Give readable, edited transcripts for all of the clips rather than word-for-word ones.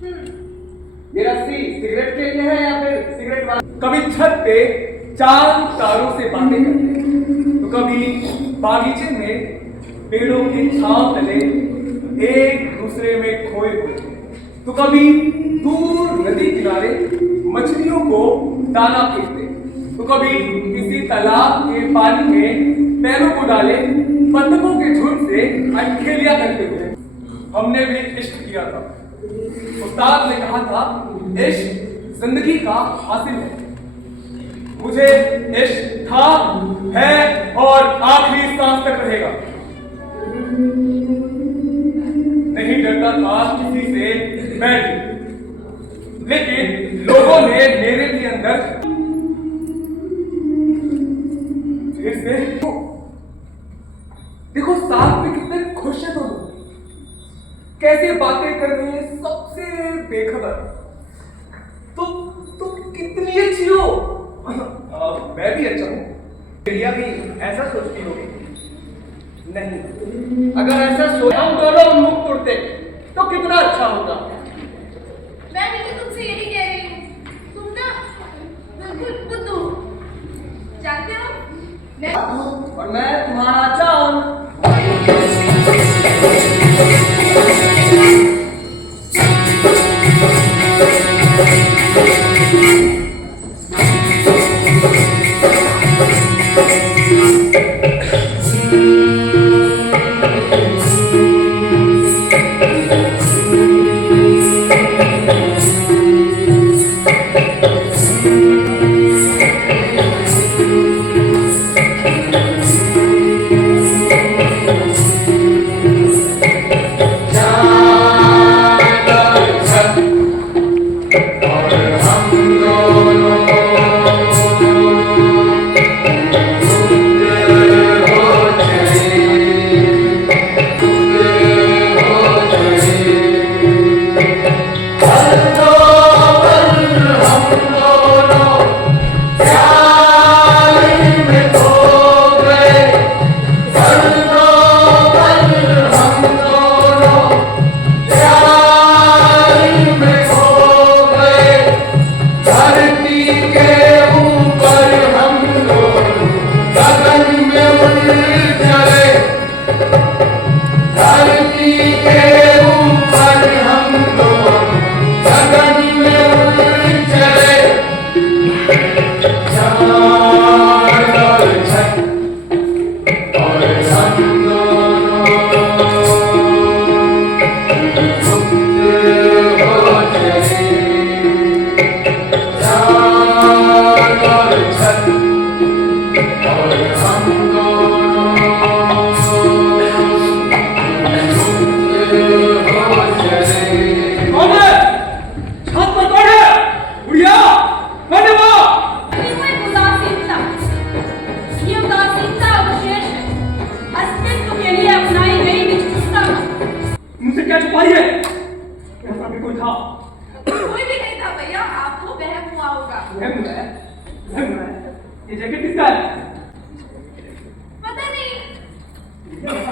ये रस्सी सिगरेट के लिए है या फिर सिगरेट वाला? कभी छत पे चांद तारों से बातें करते, तो कभी बागीचे में पेड़ों की छांव तले एक दूसरे में खोए हुए, तो कभी दूर नदी किनारे मछलियों को दाना फेंकते, तो कभी किसी तालाब के पानी में पैरों को डाले बतखों के झुंड से अनखेलियां करते हुए। हमने भी इश्क किया था। उस्ताद ने कहा था इश्क जिंदगी का हासिल है। मुझे इश्क था, है और आखिरी सांस तक रहेगा। नहीं डरता था किसी से मैं भी, लेकिन लोगों ने मेरे भी अंदर फिर से देखो साथ में कितने खुश है दोनों, कैसे बातें कर रही है सबसे बेखबर। तुम कितनी अच्छी हो। मैं भी अच्छा हूं। चिड़िया भी ऐसा सोचती होगी। नहीं, अगर ऐसा हम दोनों उन्मुख उड़ते तो कितना अच्छा होता। मैं भी तो तुमसे यही कह रही हूँ, तुम ना बिल्कुल बुद्धू हो। जानते हो मैं और मैं तुम्हारा चांद। ये जैकेट किसका है? पता नहीं।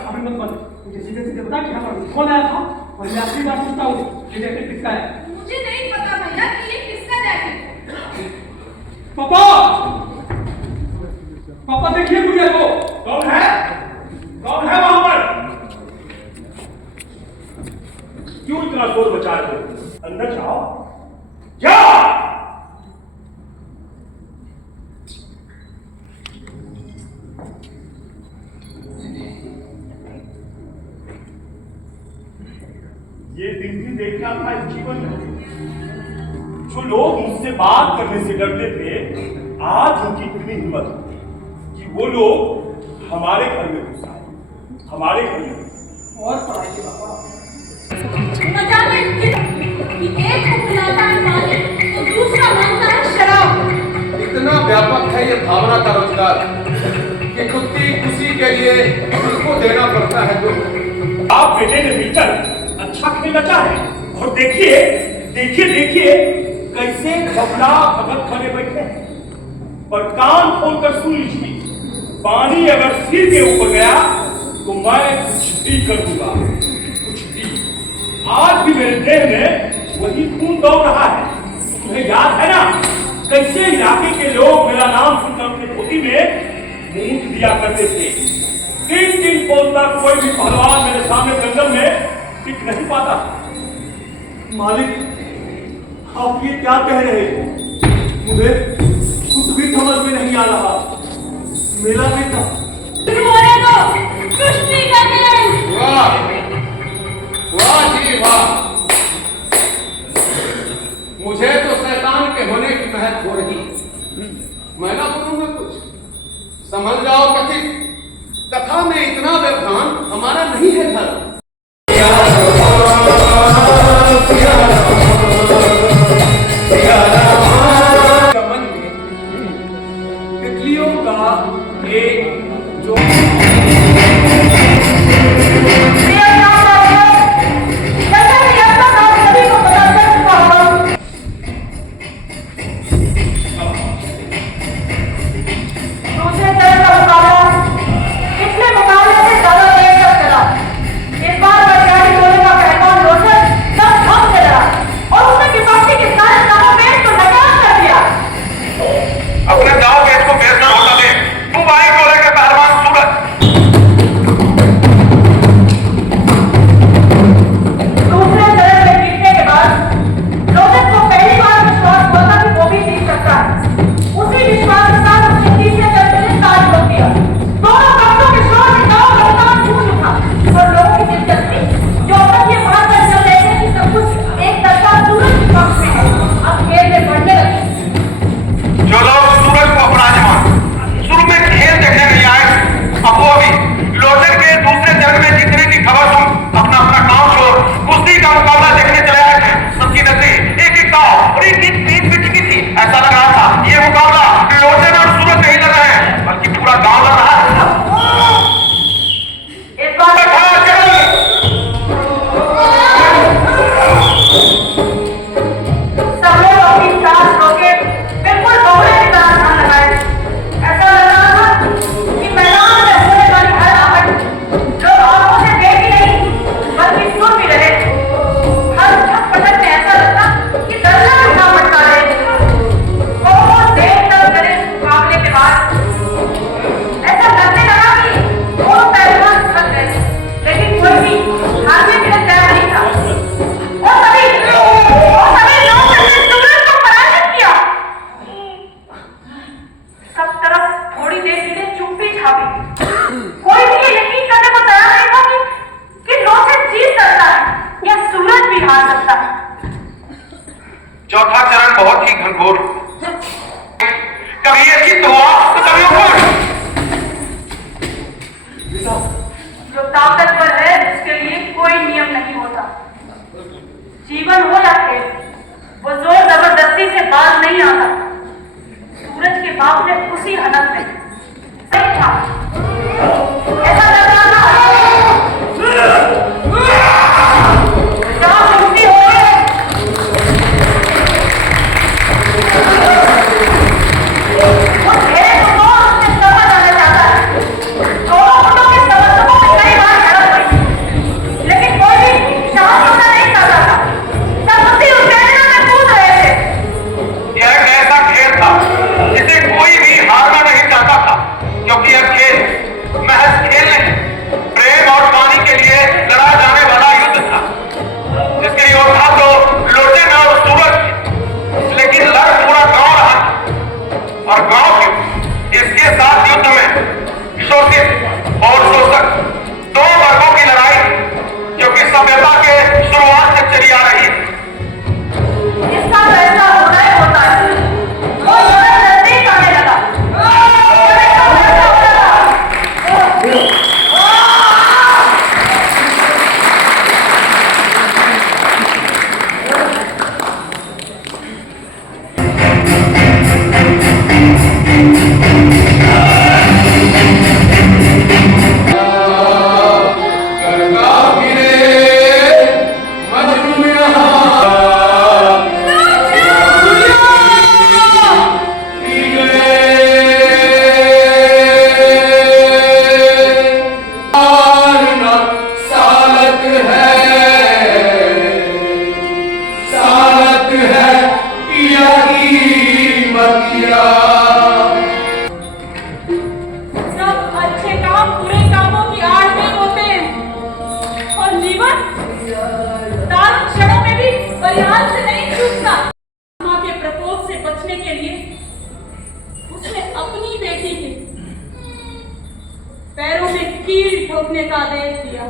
अभी मत बोल, मुझे सीधे सीधे बता कि यहाँ पर कौन आया था और मैं आखिरी बार पूछता हूँ ये जैकेट किसका है? मुझे नहीं पता भैया कि ये किसका जैकेट है। पापा, पापा देखिए मुझे को। कौन है? कौन है वहां पर? क्यों इतना शोर मचा रहे हो? अंदर जाओ, जाओ। ये दिन भी देखना था इस जीवन में। जो लोग मुझसे बात करने से डरते थे, आज उनकी इतनी हिम्मत कि वो लोग हमारे घर में घुस आए, हमारे घर में। और पढ़ाई के बाबा मजाक है कि एक को बुलाता है पानी तो दूसरा मांगता है शराब। इतना व्यापक है ये भावना का रोजगार कि खुद की खुशी के लिए उसको देना पड़ता है। जो आप बेटे ने मिलकर अच्छा खेलना चाहे और देखिए देखिए देखिए कैसे बबला भगत खड़े बैठे हैं। पर कान खोलकर सुन लीजिए, पानी अगर सिर के ऊपर गया तो मैं कुछ भी कर दूंगा, कुछ भी। आज भी मेरे देह में वही ही खून दौड़ रहा है। तुम्हें याद है ना कैसे इलाके के लोग मेरा नाम सुनकर अपने धोती में मूठ दिया करते थे। 3-3 पोल तक कोई भी पहलवान मेरे सामने जंगल में टिक नहीं पाता। मालिक, आप ये क्या कह रहे हो? मुझे कुछ भी समझ में नहीं आ रहा। मेरा बेटा कुश्ती करते हैं। वाह वाह जी वाह, मुझे तो शैतान के होने की महक हो रही। मैं ना बोलूंगा कुछ, समझ जाओ कथित कथा में इतना व्यवधान हमारा नहीं है धर्म। मन में तितलियों का एक जो अपने दाव पेच को बेर कर होता दे। तू बाई टोले के पहलवान सूरज। दूसरे चरण में जीतने के बाद रोहित को पहली बार विश्वास हुआ था कि वो भी जीत सकता है। उसी विश्वास के साथ उसने तीसरे चरण में स्टार्ट कर दिया। दोनों पक्षों के शोर से गांव का मैदान गूंज उठा और लोगों की दिलचस्पी जो अब तक ये मानकर चल रहे थे कि सब कुछ एक तरफा सूरज के पक्ष में है, अब खेल में बढ़ने लगी। जो लोग सूरज को अपना मान शुरू में खेल देखने नहीं आए, अब वो अभी लोचन के दूसरे चरण में जीतने की खबर सुन अपना अपना गांव छोड़ कुश्ती का मुकाबला देखने चले आए थे। सबकी नजरें एक एक गांव और एक एक बीच में टिकी थी। ऐसा लग रहा था ये मुकाबला लोचन और सूरज नहीं लग रहा है बल्कि पूरा गांव लग रहा है। इस बार सब लोग अपनी सांस रोके बिल्कुल बगुले की तरह ध्यान लगाए। ऐसा लग रहा था कि मैदान में होने वाली हर आहट लोग आंखों से देख ही नहीं बल्कि सुन भी रहे। हर झटपटक में ऐसा लगता कि डरना भी उठा पड़ता है। बहुत देर तक डरे मुकाबले के बाद ऐसा लगने लगा कि दोनों पहलवान थक गए, लेकिन कोई भी हारने के लिए तैयार नहीं था। और तभी लोग ने सूरज को पराजित किया। सब तरफ थोड़ी देर के लिए चुप्पी छा गई। कोई भी ये यकीन करने को तैयार नहीं था कि लोचन जीत सकता है या सूरज भी हार सकता है। चौथा चरण बहुत ही घनघोर, कभी ये जीत हुआ तो कभी ऊपर। जो ताकतवर है उसके लिए कोई नियम नहीं होता। जीवन हो या खेल, वो जोर जबरदस्ती से बाज नहीं आता। सूरज के बाप ने उसी हनक में सही था। ऐसा लग रहा था जहां मुक्ति हो गई वो घेरे को कौन उससे समझ आना चाहता है। दोनों गुटों के समर्थकों में कई बार झड़प हुई, लेकिन कोई भी शांत होना नहीं चाहता था। सब उसी उत्तेजना में कूद रहे थे। यह एक ऐसा खेल था जिसे कोई भी हारना नहीं चाहता कीमत है पिया की मतिया। सब अच्छे काम बुरे कामों की आड़ में होते हैं और जीवन दारुण क्षणों में भी परिहार से नहीं चूकता। मां के प्रकोप से बचने के लिए उसने अपनी बेटी के पैरों में कील ठोकने का आदेश दिया।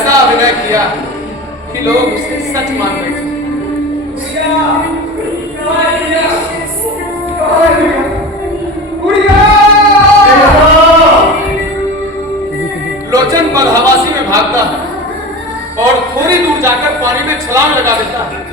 ऐसा अभिनय किया कि लोग उसे सच मान बैठे। लोचन बदहवासी में भागता है और थोड़ी दूर जाकर पानी में छलांग लगा देता है।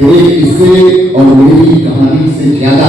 तेरे किस्से और मेरी कहानी से ज्यादा